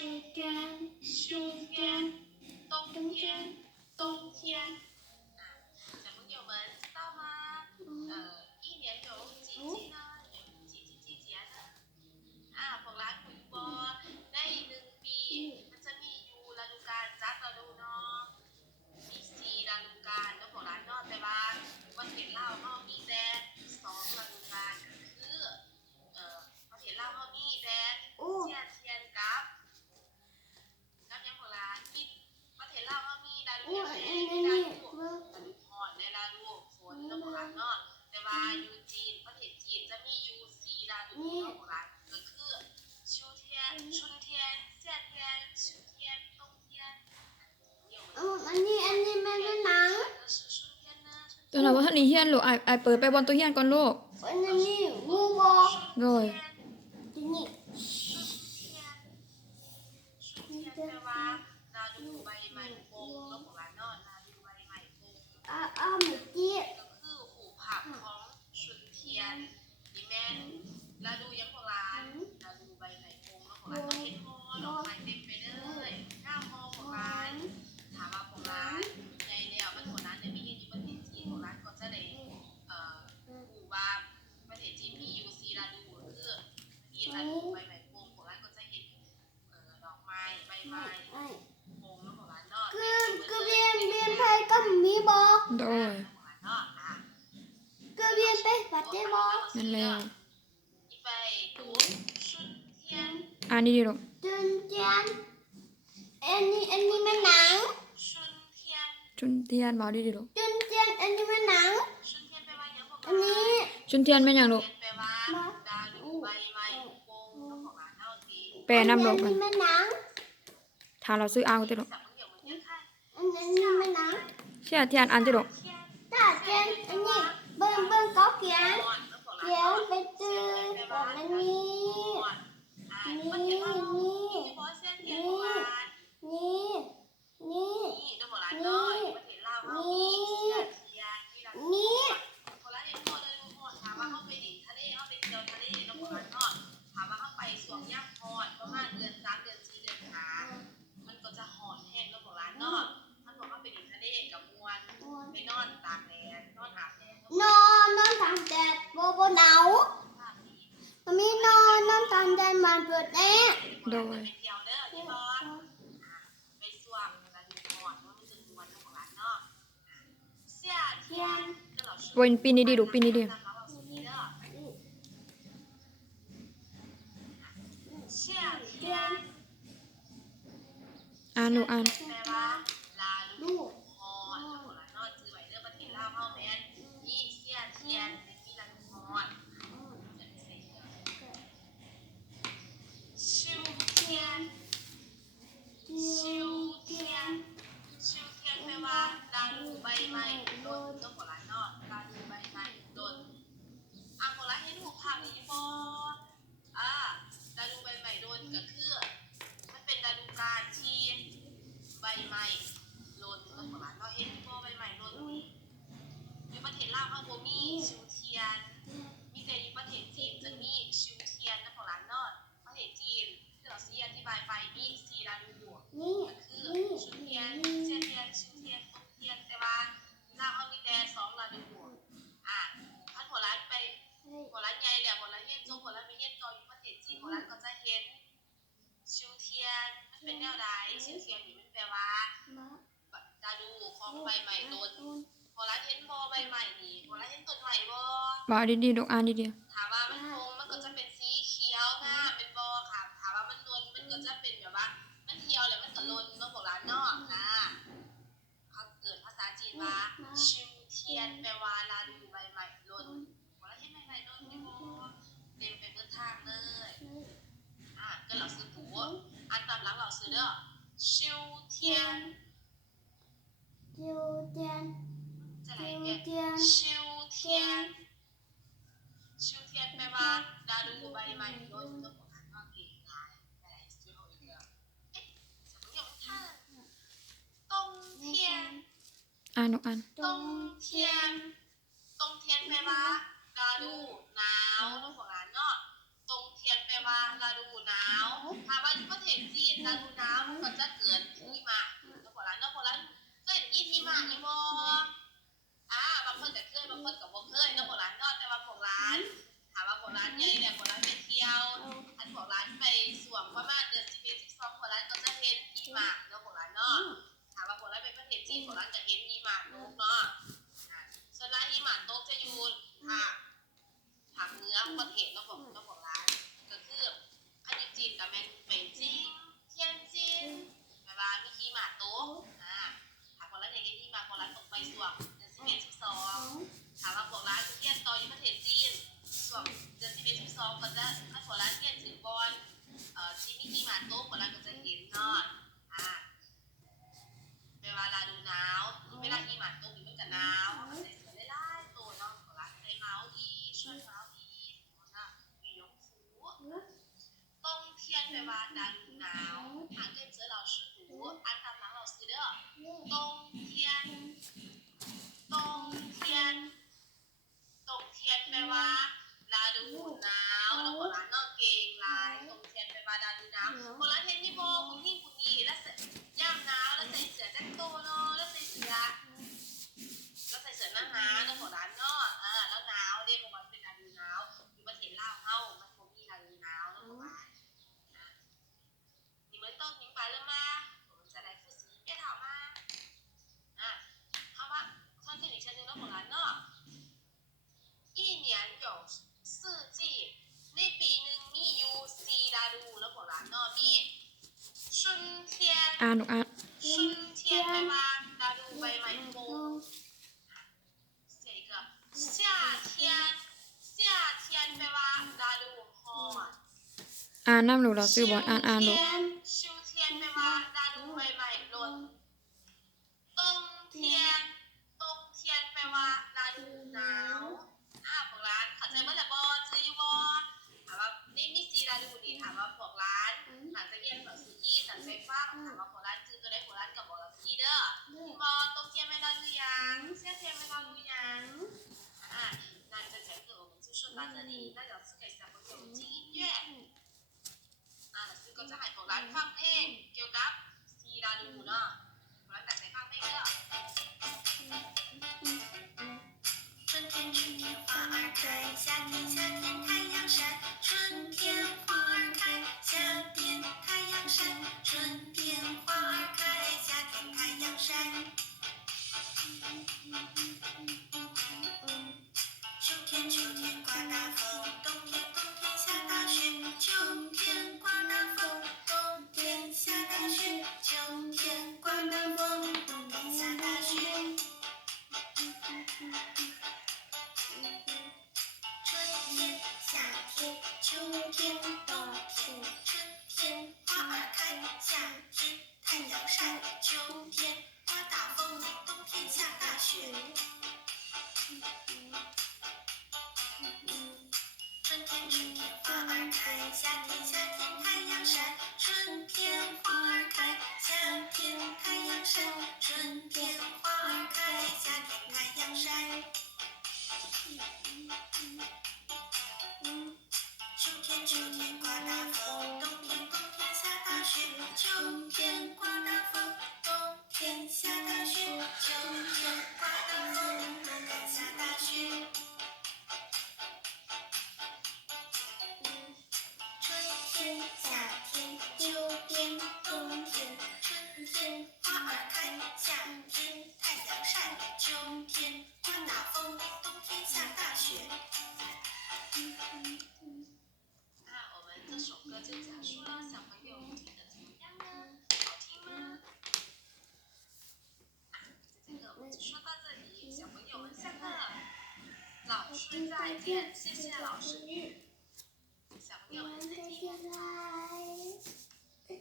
冬天啊，小朋友们知道吗？一年有几季呢？有几季季节呢？พวกร้านคุยบอใน1 ปีมันจะมีอยู่ฤดูกาลจักฤดูเนาะมี4 ฤดูกาลแล้วพวกร้านเนาะแต่ว่าประเทศลาวเฮามีแต่2 ฤดูกาลก็คือประเทศลาวเฮามีแต่เจียเทียนกับยังพวกร้านมีประเทศลาวเฮามีฤดูแล้งฤดูร้อนและฤดูฝนแล้วพวกร้านเนาะแต่ว่าอยู่จีนประเทศจีนจะมีอยู่4 ฤดูเนาะพวกร้านก็คือ秋天、春天、夏天、秋天、冬天。อันนี้ไม่เป็นหนัง ตัวเราว่าท่านนี้เฮียนลูกไอเปิดไปบนตัวเฮียนก่อนลูก อันนี้งูบอ โดย ที่นี่ แปลว่าฤดูใบไม้ผลิแล้วของร้านเนาะฤดูใบไม้ผลิ หมูจี้ ก็คือหูผักของชุนเทียนนี่แม่นฤดูยังของร้านฤดูใบไม้ผลิแล้วของร้านก็เห็นฮอดอกไม้เต็มไปเลยหน้าฮอของร้านถามว่าของร้านในเนี่ยมันของร้านเนี่ยมีอยู่ประเทศจีนของร้านก็จะได้หูว่าประเทศจีนมีอยู่4 ฤดูก็คือมีฤดูใบไม้ผลิของร้านก็จะเห็นดอกไม้ใบไม้ผลิแล้วของร้านเนาะ คือเวียนไปก็มีบอ โดย คือเวียนไปปัดเจบอ นั่นแล้ว ไปดูชุนเทียน อ่านดีๆลูก จุนเจียนอันนี้ไม่หนัง ชุนเทียน ชุนเทียนบอกดีๆลูก จุนเจียนอันนี้ไม่หนัง ชุนเทียนแปลว่าอย่างพวก อันนี้ ชุนเทียนเป็นอย่างลูก แปลว่าดาวดูใบไม้โป่งแล้วของร้านเท่าที แปลนำลูก อันนี้ไม่หนัง ถ้าเราซื้อเอาติลูก สับเกี่ยวกับเยอะค่ะ อันนี้ไม่หนัง เชื่อเทียนอ่านติลูก เทียน ตาเจียนอันนี้เบิ้งก็เขียน ก่อนแล้วของร้าน เขียนไปจืดแบบนี้ มันเขียนว่าที่บอสเส้นเทียนของร้าน นี่ นี่แล้วของร้านน้อยประเทศลาวเขามีเทียนที่ร้าน นี่ คนละเห็นหมดเลยทุกคนถามว่าเขาไปดิ่งทะเลเขาไปเที่ยวทะเลแล้วคนละเนาะถามว่าเขาไปสวมย่ำพอดประมาณเดือน3 เดือน 4 เดือน5มันก็จะหอนแห้งแล้วของร้านเนาะมันบอกว่าไปดิ่งทะเลกับมวลไปนอนตากแดดนอนอาบแดด นอนตากแดดโบหนาวมันมีนอนตากแดดมาเปิดแอร์ โดย ไปเที่ยวเด้อที่บอสไปสวมแล้วดูหอนว่ามันจะมวลของร้านเนาะเสียเทียนก็เราช่วย วันปีนี้ดีลูกปีนี้ดี เชี่ยเทียน อ่านลูกอ่าน แปลว่าลาลูกฮอนแล้วคนละนอนจื้อไว้เด้อประเทศลาวเฮาแม่นนี่เชี่ยเทียนมีลาลูกฮอนชิวเทียนชิวเทียนชิวเทียนแปลว่าลาลูกใบไม้หล่นแล้วคนละนอนลาลูกใบไม้หล่นคนละเห็นรูปภาพนี้บ่ฤดูใบไม้ร่นก็คือมันเป็นฤดูกาลที่ใบไม้ร่นแล้วของร้านเราเห็นบ่ใบไม้ร่นอยู่ประเทศลาวเฮาบ่มีชิวเทียนมีแต่อยู่ประเทศจีนจะมีชิวเทียนนะของร้านเนาะประเทศจีนที่เราสิอธิบายไปมี4 ฤดู นี่ ก็คือชุนเทียนเจียนเทียนชิวเทียนต้มเทียนแต่ว่าลาวเฮามีแต่2 ฤดูอันหัวร้านไปหัวร้านใหญ่แหละหัวร้านเฮ็ดจบหัวร้านมีเฮ็ดต่ออยู่ประเทศจีนหัวร้านก็จะเห็นชิวเทียนมันเป็นแนวใดชิวเทียนนี่มันแปลว่าฤดูของใบไม้ต้นหัวร้านเห็นบ่ใบไม้นี่หัวร้านเห็นต้นไม้บ่ บอกดีๆลูกอ่านดี ถามว่ามันโค้งมันก็จะเป็นสีเขียวงามเป็นบ่ค่ะถามว่ามันล้นมันก็จะเป็นแบบว่ามันเหี่ยวแล้วมันก็ล้นเนาะหัวร้านเนาะเขาเกิดภาษาจีนว่าชิวเทียนแปลว่าฤดูใบไม้ล้นหัวร้านเห็นใบไม้ล้นนี่บ่เต็มไปหมดทางเลยก็เราซื้อถูอันตามหลังเราซื้อเด้อชิวเทียน จิวเจียน จะไหนแกชิวเทียนชิวเทียนแปลว่าฤดูใบไม้ล้นเนาะของร้านเนาะเก่งหลายอะไรซื้อเอาอีกแล้วสมมุติอย่างท่าต้มเทียน ๆอ่านลูกอ่าน ต้มเทียนแปลว่าฤดูหนาวเนาะของร้านเนาะต้มเทียนแปลว่าฤ ดูหนาวถามว่าที่ประเทศจีนฤดูหนาวมันก็จะเกิดหิมะแล้วพอร้านเคยได้ยินหิมะอีบ่บางคนก็เคยบางคนก็บ่เคยแล้วพอร้านแต่ว่าพวกร้านถามว่าพวกร้านใหญ่เนี่ยพวกร้านไปเที่ยวอันพวกร้านไปสวมประมาณเดือน11 12พวกร้านก็จะเห็นหิมะแล้วพวกร้านถามว่าพวกร้านไปประเทศจีนพวกร้านก็เห็นหิมะตกส่วนร้านหิมะตกจะอยู่ภาคเหนือของประเทศแล้วพวกร้านก็คืออันนี้จีนก็แม่นเป่ยจิงเทียนจินแปลว่ามีหิมะตกถามพวกร้านอยากเห็นหิมะพวกร้านตกไปสวมเดือน11 12ถามว่าพวกร้านเทียนต่ออยู่ประเทศจีนสวมเดือน11 12ก็จะถ้าพวกร้านเทียนถึงบอลที่มีหิมะตกพวกร้านก็จะเห็นเวลาฤดูหนาวเวลาหิมะตกมันก็หนาวใส่เสื้อหลายๆตัวเนาะพวกร้านใส่毛衣穿毛衣羽绒服冬天对吧ฤดูหนาว跟着老师读按ตามหลัง老师เด้อ冬天冬天冬天แปลว่าฤดูหนาวแล้วพวกร้านเก่งหลาย冬天แปลว่าฤดูหนาวพวกร้านเห็นนี่บ่คุณนี่แล้วย่ามหนาวแล้วใส่เสื้อแจ็คโตเนาะแล้วใส่เสื้อหนาๆแล้วพวกร้านแล้วหนาวเด้เพราะว่าเป็นฤดูหนาวอยู่ประเทศลาวเฮามันบ่มีฤดูหนาวแล้วพวกร้าน你们都明白了吗我们再来复习一遍好吗好吧从这里先听到พวกร้าน一年有4季ในปีหนึ่งมีอยู่4ฤดูแล้วพวกร้านมี春天อ่านหนูอ่าน 春天แปลว่าฤดูใบไม้ผลิ这个夏天แปลว่าฤดูร้อน อ่านน้ำหนูเราซื้อบอลอ่านหนู 秋天แปลว่าฤดูใบไม้หล่น冬天แปลว่าฤดูหนาวพวกร้านเข้าใจบ่ล่ะบ่ซื้ออยู่บ่ถามว่านี่มี4ฤดูนี่ถามว่าพวกร้านหลังจากเรียนภาษาจีนหลังไปฟังถามว่าพวกร้านซื้อตัวใดพวกร้านก็บอกเราทีเด้อบ่冬天没ฤดูหยัง夏天没ฤดูหยัง那这节课我们就说到这里那老师给小朋友听音乐老师ก็จะให้พวกร้านฟังเพลงเกี่ยวกับ4ฤดูเนาะพวกร้านตั้งใจฟังเพลงเด้อ春天花儿开，夏天太阳晒，春天花儿开，夏天太阳晒，春天花儿开，夏天太阳晒。秋天刮大风，冬天下大雪，秋天刮大风，冬天下大雪，秋天刮大风，冬天下大雪。春天、夏天、秋天、冬天，春天花儿开，夏天太阳晒，秋天刮大风，冬天下大雪。春天花儿开，夏天太阳晒，春天花儿开，夏天太阳晒，春天花儿开，夏天太阳晒。秋天刮大风，冬天下大雪，秋天刮大风，冬天下大雪，秋天刮大风，冬天下大雪。春天、夏天、秋天、冬天，春天花儿开，夏天太阳晒，秋天刮大风，冬天下大雪。我们这首歌就讲述了，小朋友听得怎么样呢？好听吗？这节课我们就说到这里，小朋友们下课了，老师再见，谢谢老师。小朋友们再见。拜拜。